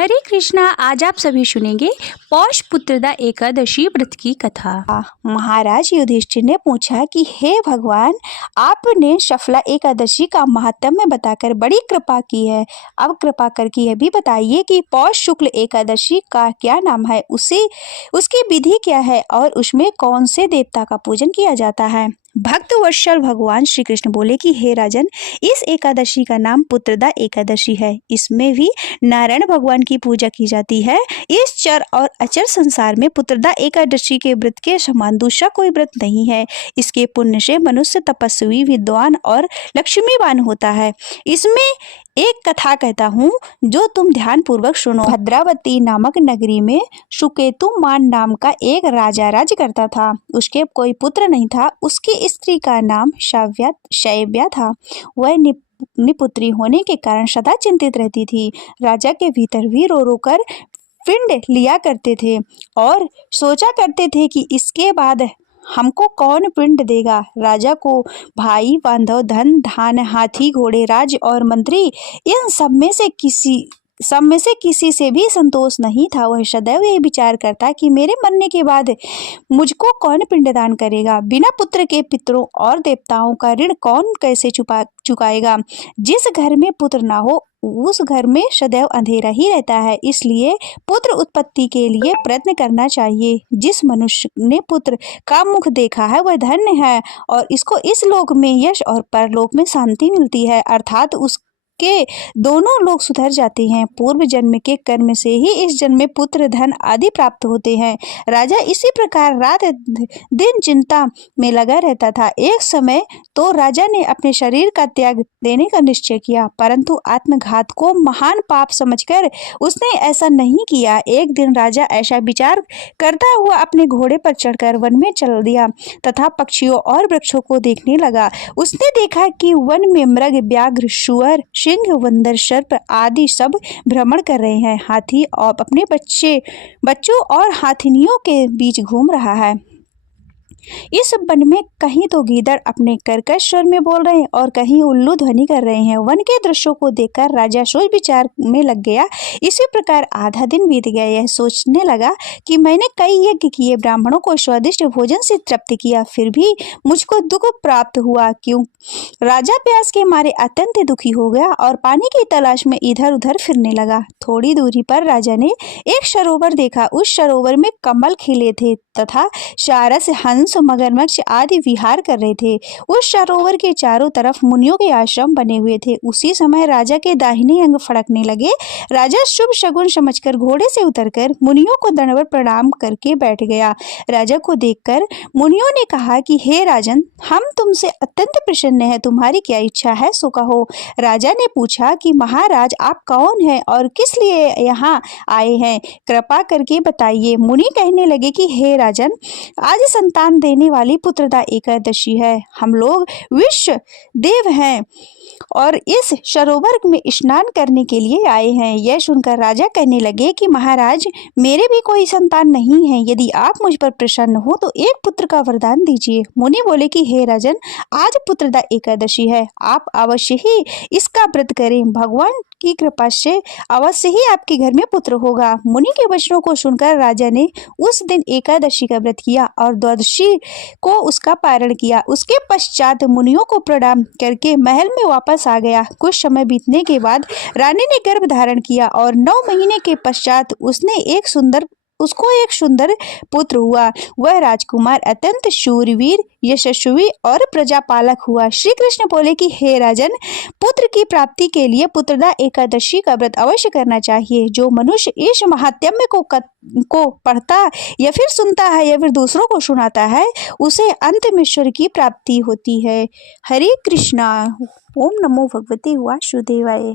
हरे कृष्णा। आज आप सभी सुनेंगे पौष पुत्रदा एकादशी व्रत की कथा। महाराज युधिष्ठिर ने पूछा कि हे भगवान, आपने सफला एकादशी का महात्म्य बताकर बड़ी कृपा की है। अब कृपा करके यह भी बताइए कि पौष शुक्ल एकादशी का क्या नाम है, उसकी विधि क्या है और उसमें कौन से देवता का पूजन किया जाता है। भक्त वत्सल भगवान श्री कृष्ण बोले कि हे राजन, इस एकादशी का नाम पुत्रदा एकादशी है। इसमें भी नारायण भगवान की पूजा की जाती है। इस चर और अचर संसार में पुत्रदा एकादशी के व्रत के समान दूसरा कोई व्रत नहीं है। इसके पुण्य से मनुष्य तपस्वी, विद्वान और लक्ष्मीवान होता है। इसमें एक कथा कहता हूँ जो तुम ध्यान पूर्वक सुनो। भद्रावती नामक नगरी में सुकेतुमान नाम का एक राजा राज्य करता था। उसके कोई पुत्र नहीं था। उसकी स्त्री का नाम शैव्या था। वह निपुत्री होने के कारण सदा चिंतित रहती थी। राजा के भीतर भी रो रो कर पिंड लिया करते थे और सोचा करते थे कि इसके बाद हमको कौन पिंड देगा। राजा को भाई, बांधव, धन धान, हाथी, घोड़े, राज और मंत्री, इन सब में से किसी से भी संतोष नहीं था। वह सदैव यही विचार करता कि मेरे मरने के बाद मुझको कौन पिंडदान करेगा। बिना पुत्र के पितरों और देवताओं का ऋण कौन कैसे चुकाएगा। जिस घर में पुत्र ना हो उस घर में सदैव अंधेरा ही रहता है। इसलिए पुत्र उत्पत्ति के लिए प्रयत्न करना चाहिए। जिस मनुष्य ने पुत्र का मुख देखा है वह धन्य है और इसको इस लोक में यश और परलोक में शांति मिलती है, अर्थात उसके दोनों लोग सुधर जाते हैं। पूर्व जन्म के कर्म से ही इस जन्म में पुत्र, धन आदि प्राप्त होते हैं। राजा इसी प्रकार रात दिन चिंता में लगा रहता था। एक समय तो राजा ने अपने शरीर का त्याग देने का निश्चय किया, परंतु आत्मघात को महान पाप समझकर उसने ऐसा नहीं किया। एक दिन राजा ऐसा विचार करता हुआ अपने घोड़े पर चढ़कर वन में चल दिया तथा पक्षियों और वृक्षों को देखने लगा। उसने देखा कि वन में मृग, व्याघ्र, शुअर, सिंह, बंदर, सर्प आदि सब भ्रमण कर रहे हैं। हाथी और अपने बच्चों और हाथिनियों के बीच घूम रहा है। इस वन में कहीं तो गीदड़ अपने कर्कश स्वर में बोल रहे हैं और कहीं उल्लू ध्वनि कर रहे हैं। वन के दृश्यों को देखकर राजा सोच विचार में लग गया। इसी प्रकार आधा दिन बीत गया। यह सोचने लगा कि मैंने कई यज्ञ किए, ब्राह्मणों को स्वादिष्ट भोजन से तृप्त किया, फिर भी मुझको दुख प्राप्त हुआ। क्यों? राजा प्यास के मारे अत्यंत दुखी हो गया और पानी की तलाश में इधर उधर फिरने लगा। थोड़ी दूरी पर राजा ने एक सरोवर देखा। उस सरोवर में कमल खिले थे तथा सारस, हंस, मगरमच्छ आदि विहार कर रहे थे। उस सरोवर के चारों तरफ मुनियों के आश्रम बने हुए थे। उसी समय राजा के दाहिने अंग फड़कने लगे। राजा शुभ शगुन समझकर घोड़े से उतरकर मुनियों को दंडवत प्रणाम करके बैठ गया। राजा को देखकर मुनियों ने कहा कि हे राजन, हम तुमसे अत्यंत प्रसन्न हैं, तुम्हारी क्या इच्छा है सो कहो। राजा ने पूछा कि महाराज, आप कौन हैं और किस लिए यहाँ आए हैं, कृपा करके बताइए। मुनि कहने लगे कि हे राजन, आज संतान देने वाली पुत्रदा एकादशी है। हम लोग विश्व देव हैं और इस सरोवर में स्नान करने के लिए आए हैं। यह सुनकर राजा कहने लगे कि महाराज, मेरे भी कोई संतान नहीं है। यदि आप मुझ पर प्रसन्न हो तो एक पुत्र का वरदान दीजिए। मुनि बोले कि हे राजन, आज पुत्रदा एकादशी है, आप अवश्य ही इसका व्रत करें। भगवान की कृपा से अवश्य ही आपके घर में पुत्र होगा। मुनि के वचनों को सुनकर राजा ने उस दिन एकादशी का व्रत किया और द्वादशी को उसका पारण किया। उसके पश्चात मुनियों को प्रणाम करके महल में वापस आ गया। कुछ समय बीतने के बाद रानी ने गर्भ धारण किया और 9 महीने के पश्चात उसको एक सुंदर पुत्र हुआ। वह राजकुमार अत्यंत शूरवीर, यशस्वी और प्रजापालक हुआ। श्री कृष्ण बोले कि हे राजन, पुत्र की प्राप्ति के लिए पुत्रदा एकादशी का व्रत अवश्य करना चाहिए। जो मनुष्य इस महात्म्य को पढ़ता या फिर सुनता है या फिर दूसरों को सुनाता है, उसे अंत में ईश्वर की प्राप्ति होती है। हरे कृष्णा। ओम नमो भगवते वासुदेवाय।